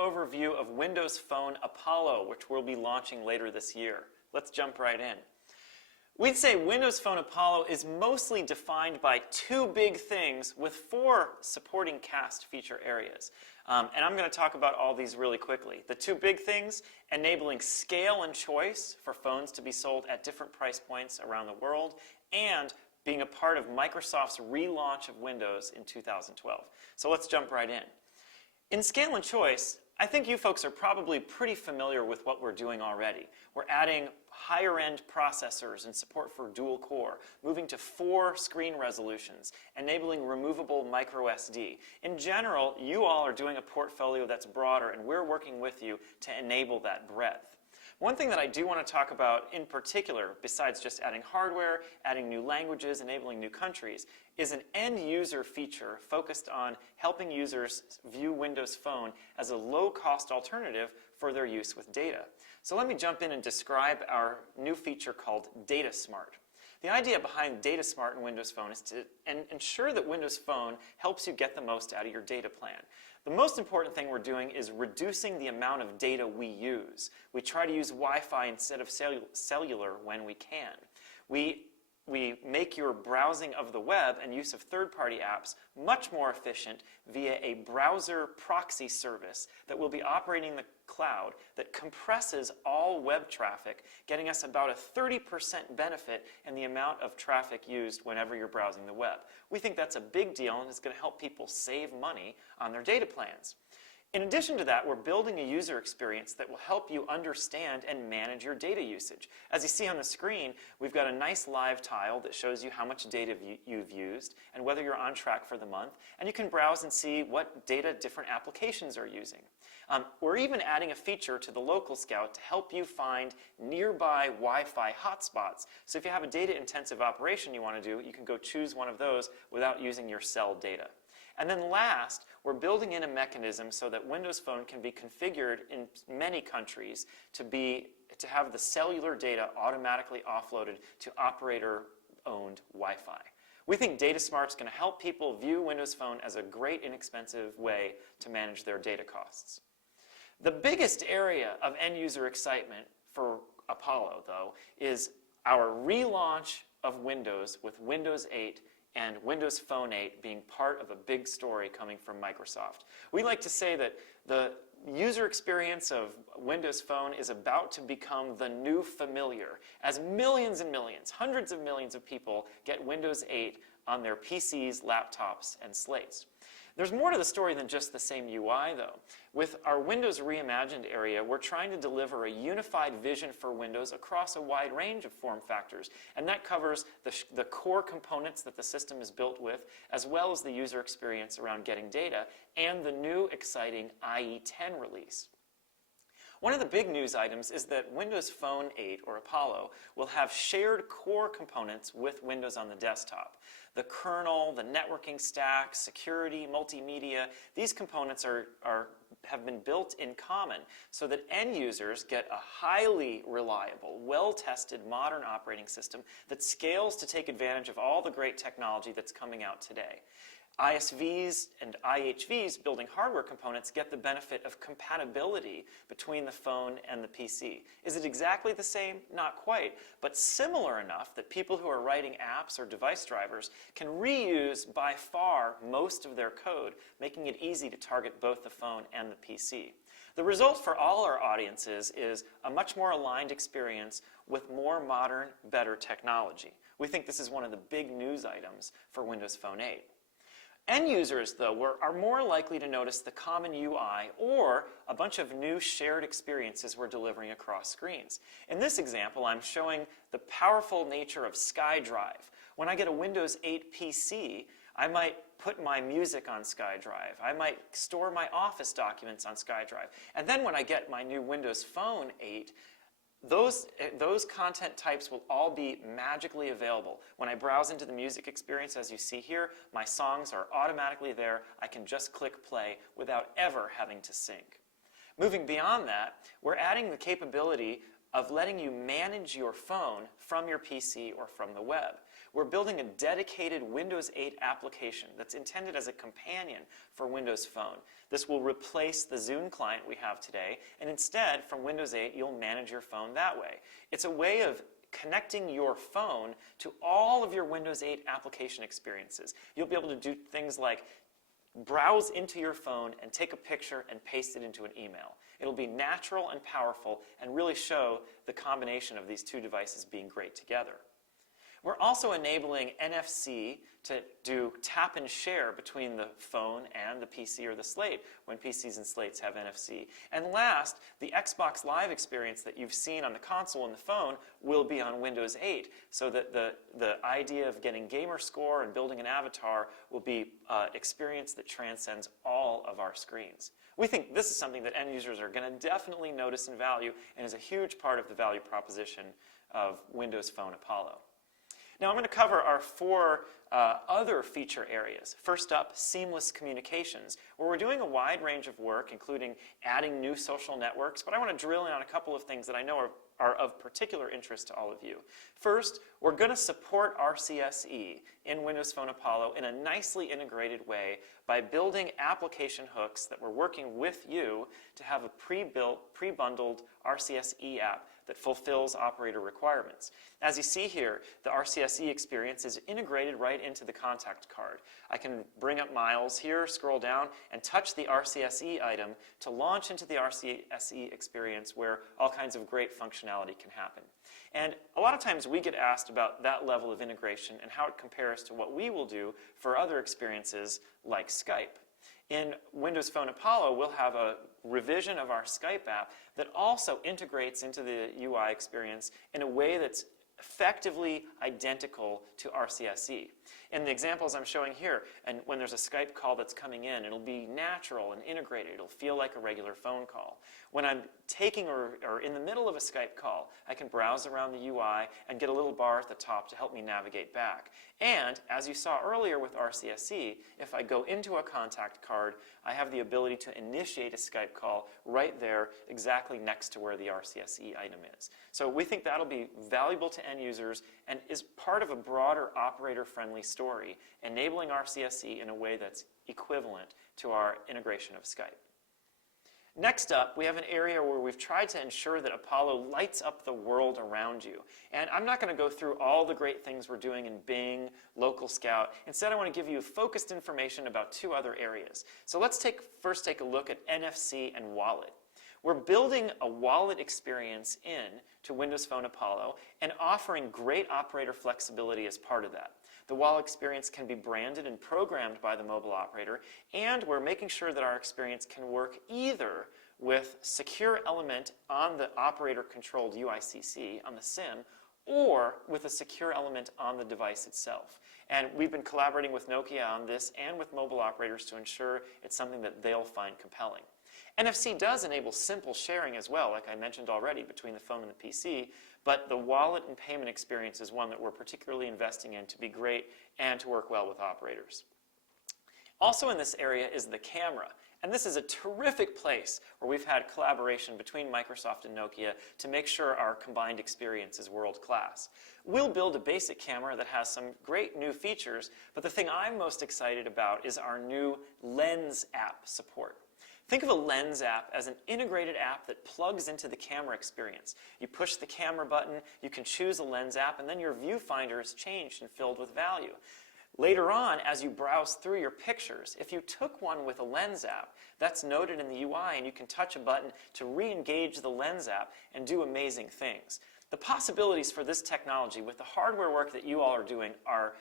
overview of Windows Phone Apollo, which we'll be launching later this year. Let's jump right in. We'd say Windows Phone Apollo is mostly defined by two big things with four supporting cast feature areas. And I'm going to talk about all these really quickly. The two big things: enabling scale and choice for phones to be sold at different price points around the world, and being a part of Microsoft's relaunch of Windows in 2012. So let's jump right in. In scale and choice, I think you folks are probably pretty familiar with what we're doing already. We're adding higher-end processors and support for dual core, moving to 4 screen resolutions, enabling removable micro SD. In general, you all are doing a portfolio that's broader, and we're working with you to enable that breadth. One thing that I do want to talk about in particular, besides just adding hardware, adding new languages, enabling new countries, is an end-user feature focused on helping users view Windows Phone as a low-cost alternative for their use with data. So let me jump in and describe our new feature called Data Smart. The idea behind Data Smart in Windows Phone is to ensure that Windows Phone helps you get the most out of your data plan. The most important thing we're doing is reducing the amount of data we use. We try to use Wi-Fi instead of cellular when we can. We make your browsing of the web and use of third-party apps much more efficient via a browser proxy service that will be operating in the cloud that compresses all web traffic, getting us about a 30% benefit in the amount of traffic used whenever you're browsing the web. We think that's a big deal, and it's going to help people save money on their data plans. In addition to that, we're building a user experience that will help you understand and manage your data usage. As you see on the screen, we've got a nice live tile that shows you how much data you've used and whether you're on track for the month. And you can browse and see what data different applications are using. We're even adding a feature to the Local Scout to help you find nearby Wi-Fi hotspots. So if you have a data-intensive operation you want to do, you can go choose one of those without using your cell data. And then last, we're building in a mechanism so that Windows Phone can be configured in many countries to have the cellular data automatically offloaded to operator-owned Wi-Fi. We think Data Smart's going to help people view Windows Phone as a great, inexpensive way to manage their data costs. The biggest area of end-user excitement for Apollo, though, is our relaunch of Windows with Windows 8 and Windows Phone 8 being part of a big story coming from Microsoft. We like to say that the user experience of Windows Phone is about to become the new familiar, as millions and millions, hundreds of millions of people get Windows 8 on their PCs, laptops, and slates. There's more to the story than just the same UI, though. With our Windows Reimagined area, we're trying to deliver a unified vision for Windows across a wide range of form factors, and that covers the core components that the system is built with, as well as the user experience around getting data, and the new exciting IE 10 release. One of the big news items is that Windows Phone 8, or Apollo, will have shared core components with Windows on the desktop. The kernel, the networking stack, security, multimedia, these components have been built in common so that end users get a highly reliable, well-tested, modern operating system that scales to take advantage of all the great technology that's coming out today. ISVs and IHVs building hardware components get the benefit of compatibility between the phone and the PC. Is it exactly the same? Not quite, but similar enough that people who are writing apps or device drivers can reuse by far most of their code, making it easy to target both the phone and the PC. The result for all our audiences is a much more aligned experience with more modern, better technology. We think this is one of the big news items for Windows Phone 8. End users, though, are more likely to notice the common UI or a bunch of new shared experiences we're delivering across screens. In this example, I'm showing the powerful nature of SkyDrive. When I get a Windows 8 PC, I might put my music on SkyDrive. I might store my Office documents on SkyDrive. And then when I get my new Windows Phone 8, those content types will all be magically available. When I browse into the music experience, as you see here, my songs are automatically there. I can just click play without ever having to sync. Moving beyond that, we're adding the capability of letting you manage your phone from your PC or from the web. We're building a dedicated Windows 8 application that's intended as a companion for Windows Phone. This will replace the Zune client we have today, and instead, from Windows 8, you'll manage your phone that way. It's a way of connecting your phone to all of your Windows 8 application experiences. You'll be able to do things like browse into your phone and take a picture and paste it into an email. It'll be natural and powerful and really show the combination of these two devices being great together. We're also enabling NFC to do tap and share between the phone and the PC or the slate when PCs and slates have NFC. And last, the Xbox Live experience that you've seen on the console and the phone will be on Windows 8, so that the idea of getting gamer score and building an avatar will be an experience that transcends all of our screens. We think this is something that end users are going to definitely notice and value, and is a huge part of the value proposition of Windows Phone Apollo. Now I'm going to cover our four other feature areas. First up, seamless communications, where we're doing a wide range of work, including adding new social networks, but I want to drill in on a couple of things that I know are of particular interest to all of you. First, we're going to support RCSE in Windows Phone Apollo in a nicely integrated way by building application hooks that we're working with you to have a pre-built, pre-bundled RCSE app that fulfills operator requirements. As you see here, the RCSE experience is integrated right into the contact card. I can bring up Miles here, scroll down, and touch the RCSE item to launch into the RCSE experience where all kinds of great functionality can happen. And a lot of times we get asked about that level of integration and how it compares to what we will do for other experiences like Skype. In Windows Phone Apollo, we'll have a revision of our Skype app that also integrates into the UI experience in a way that's effectively identical to RCSE. In the examples I'm showing here, and when there's a Skype call that's coming in, it'll be natural and integrated. It'll feel like a regular phone call. When I'm taking or in the middle of a Skype call, I can browse around the UI and get a little bar at the top to help me navigate back. And as you saw earlier with RCSE, if I go into a contact card, I have the ability to initiate a Skype call right there, exactly next to where the RCSE item is. So we think that'll be valuable to end users and is part of a broader operator-friendly story, enabling RCSE in a way that's equivalent to our integration of Skype. Next up, we have an area where we've tried to ensure that Apollo lights up the world around you. And I'm not going to go through all the great things we're doing in Bing, Local Scout. Instead, I want to give you focused information about two other areas. So let's first take a look at NFC and Wallet. We're building a wallet experience to Windows Phone Apollo and offering great operator flexibility as part of that. The wallet experience can be branded and programmed by the mobile operator, and we're making sure that our experience can work either with secure element on the operator-controlled UICC on the SIM, or with a secure element on the device itself. And we've been collaborating with Nokia on this and with mobile operators to ensure it's something that they'll find compelling. NFC does enable simple sharing as well, like I mentioned already, between the phone and the PC, but the wallet and payment experience is one that we're particularly investing in to be great and to work well with operators. Also in this area is the camera. And this is a terrific place where we've had collaboration between Microsoft and Nokia to make sure our combined experience is world-class. We'll build a basic camera that has some great new features, but the thing I'm most excited about is our new Lens app support. Think of a Lens app as an integrated app that plugs into the camera experience. You push the camera button, you can choose a Lens app, and then your viewfinder is changed and filled with value. Later on, as you browse through your pictures, if you took one with a Lens app, that's noted in the UI, and you can touch a button to re-engage the Lens app and do amazing things. The possibilities for this technology with the hardware work that you all are doing are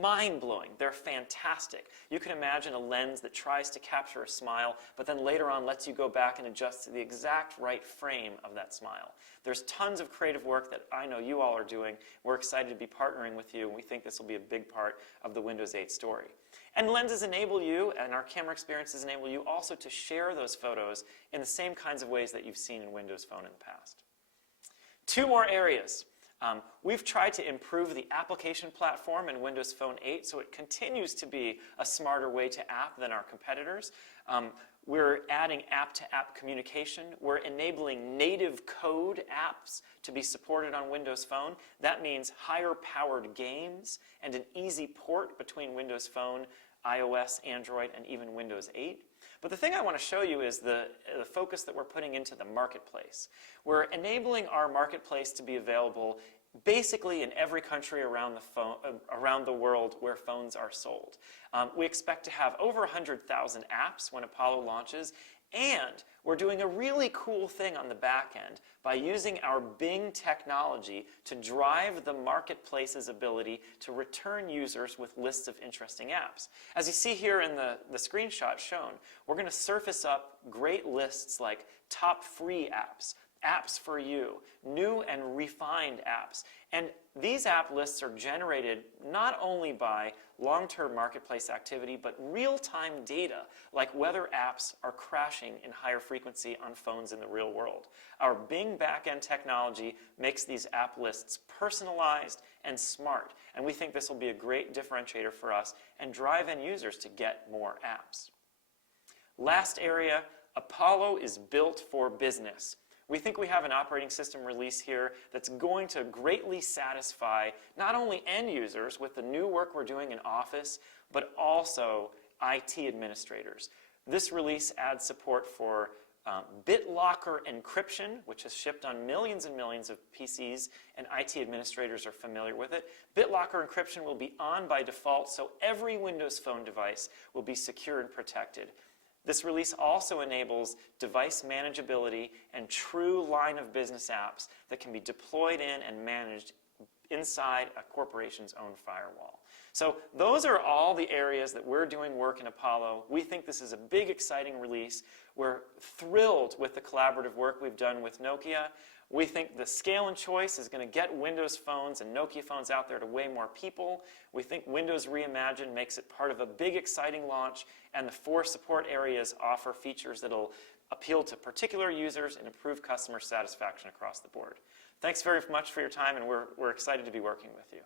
mind-blowing. They're fantastic. You can imagine a lens that tries to capture a smile, but then later on lets you go back and adjust to the exact right frame of that smile. There's tons of creative work that I know you all are doing. We're excited to be partnering with you, and we think this will be a big part of the Windows 8 story. And lenses enable you, and our camera experiences enable you also to share those photos in the same kinds of ways that you've seen in Windows Phone in the past. Two more areas. We've tried to improve the application platform in Windows Phone 8 so it continues to be a smarter way to app than our competitors. We're adding app-to-app communication. We're enabling native code apps to be supported on Windows Phone. That means higher-powered games and an easy port between Windows Phone, iOS, Android, and even Windows 8. But the thing I want to show you is the focus that we're putting into the marketplace. We're enabling our marketplace to be available basically in every country around the world where phones are sold. We expect to have over 100,000 apps when Apollo launches, and we're doing a really cool thing on the back end by using our Bing technology to drive the marketplace's ability to return users with lists of interesting apps. As you see here in the screenshot shown, we're going to surface up great lists like top free apps, apps for you, new and refined apps. And these app lists are generated not only by long-term marketplace activity, but real-time data, like whether apps are crashing in higher frequency on phones in the real world. Our Bing backend technology makes these app lists personalized and smart, and we think this will be a great differentiator for us and drive end users to get more apps. Last area, Apollo is built for business. We think we have an operating system release here that's going to greatly satisfy not only end users with the new work we're doing in Office, but also IT administrators. This release adds support for BitLocker encryption, which is shipped on millions and millions of PCs, and IT administrators are familiar with it. BitLocker encryption will be on by default, so every Windows Phone device will be secure and protected. This release also enables device manageability and true line of business apps that can be deployed in and managed inside a corporation's own firewall. So those are all the areas that we're doing work in Apollo. We think this is a big, exciting release. We're thrilled with the collaborative work we've done with Nokia. We think the scale and choice is going to get Windows phones and Nokia phones out there to way more people. We think Windows Reimagined makes it part of a big, exciting launch, and the 4 support areas offer features that will appeal to particular users and improve customer satisfaction across the board. Thanks very much for your time, and we're excited to be working with you.